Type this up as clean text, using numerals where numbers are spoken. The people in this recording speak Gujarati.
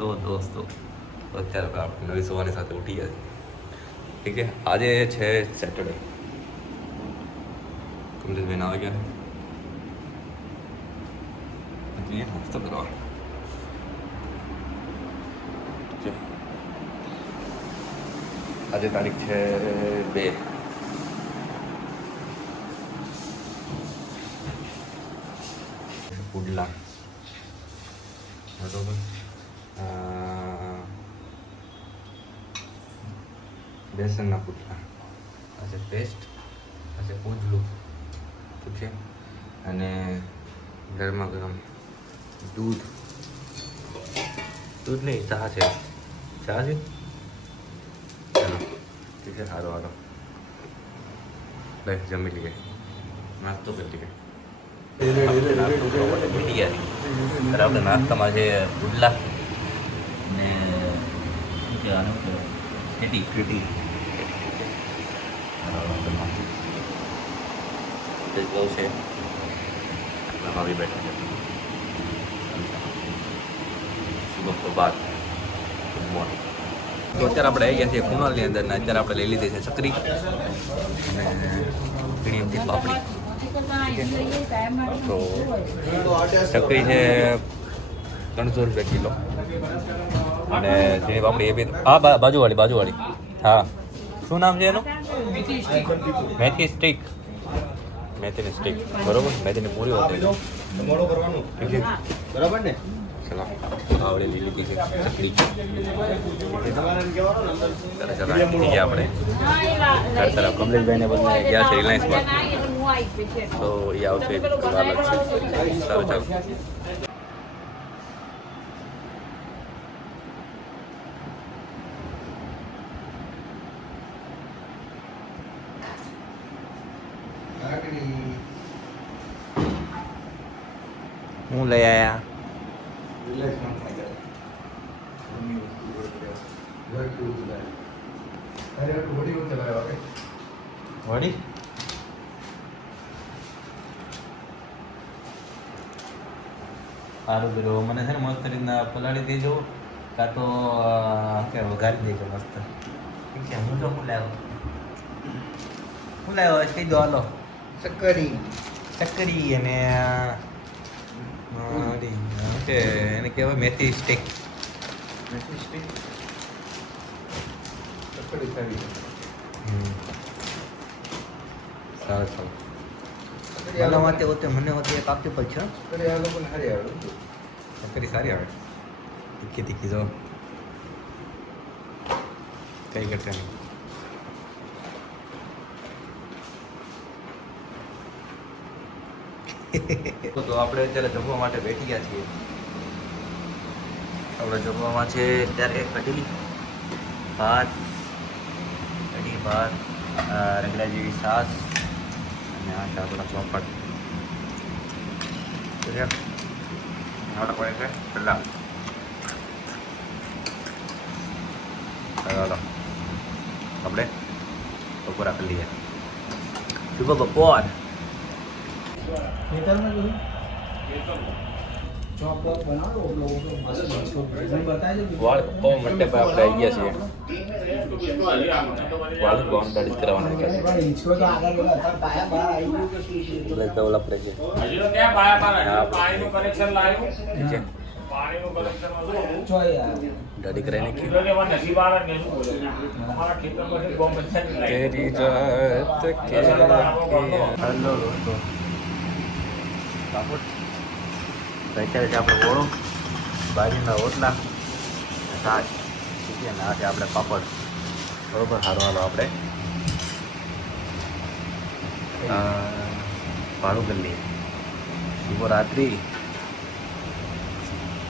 હેલો દોસ્તો, અત્યારે આપણે નવી સવારની સાથે ઉઠી ગયા ઠીક છે. આજે છે સેટરડે. કમલેશભાઈ આવી ગયા હજી નાસ્તો કરવા. આજે તારીખ છે 2. પુડલા બરોબર. બેસનના પુડલા, આજે પેસ્ટ, આજે પૂજલું ઠીક છે. અને ગરમા ગરમ દૂધ નહીં, ચા છે. ચા છે, ચાલો ઠીક છે. સારું હાલો બસ જમી લઈએ, નાસ્તો કરી લઈએ. આપણે નાસ્તામાં છે પુડલા ને કેટી બહુ છે. ભાવી બેઠા છે. શુભ પ્રભાત, ગુડ મોર્નિંગ. તો અત્યારે આપણે આવી ગયા છીએ કુનાલની અંદર ને અત્યારે આપણે લઈ લીધી છે ચકરી અને મીડિયમથી પાપડી. તો ચકરી છે 300 રૂપિયા કિલો અને જેની પાપડી એ બી બાજુવાળી. હા, શું નામ છે એનું? મેથી સ્ટીક. મેથીની સ્ટીક બરોબર. મેથીની પૂરી હોતી ઠીક છે બરાબર ને. ચલો આવડે લઈ લીધી છે ચકરી. આપણે ઘર તરફ કમલેશભાઈને બધા ગયા છે રિલાયન્સમાં, તો એ આવશે વાર લાગશે. સારું ચાલો. હું લઈ આયા વડી સારું કર્યું. મને છે ને મસ્ત રીતના પલાળી દેજો, કાં તો કે વઘારી દેજો મસ્ત. ઠીક છે. હું તો શું લાવ્યો કહી દો હાલો. ચકરી અને કે એને કહેવાય મેથી સ્ટીક. સારું ચાલો. મને હોતે એક આપજો પછી. ચકરી સારી આવે, તીખી જો કઈ ઘટે નહીં. તો આપણે અત્યારે જમવા માટે બેઠી ગયા છીએ. આપણે જમવામાં છે અત્યારે કઢી ભાત, રગડા જેવી છાશ અને આ છે આપણા પાપડ. આપણે પહેલાં ચાલો આપણે બપોર આપી લઈએ. શુભ બપોર. વાળ કપવા માટે આપણે આવી ગયા છીએ. વાળ બાઉન્ડરી કરવાના છે. દાઢી કરાવી નાખી. હેલો દોસ્તો, અત્યારે છે આપણે ઓળો, બાજરીના રોટલા, શાક, ઠીક છે ને આ છે આપણે પાપડ બરોબર. સારું હાલો આપણે ભાડું કરી લઈએ. શુભરાત્રિ.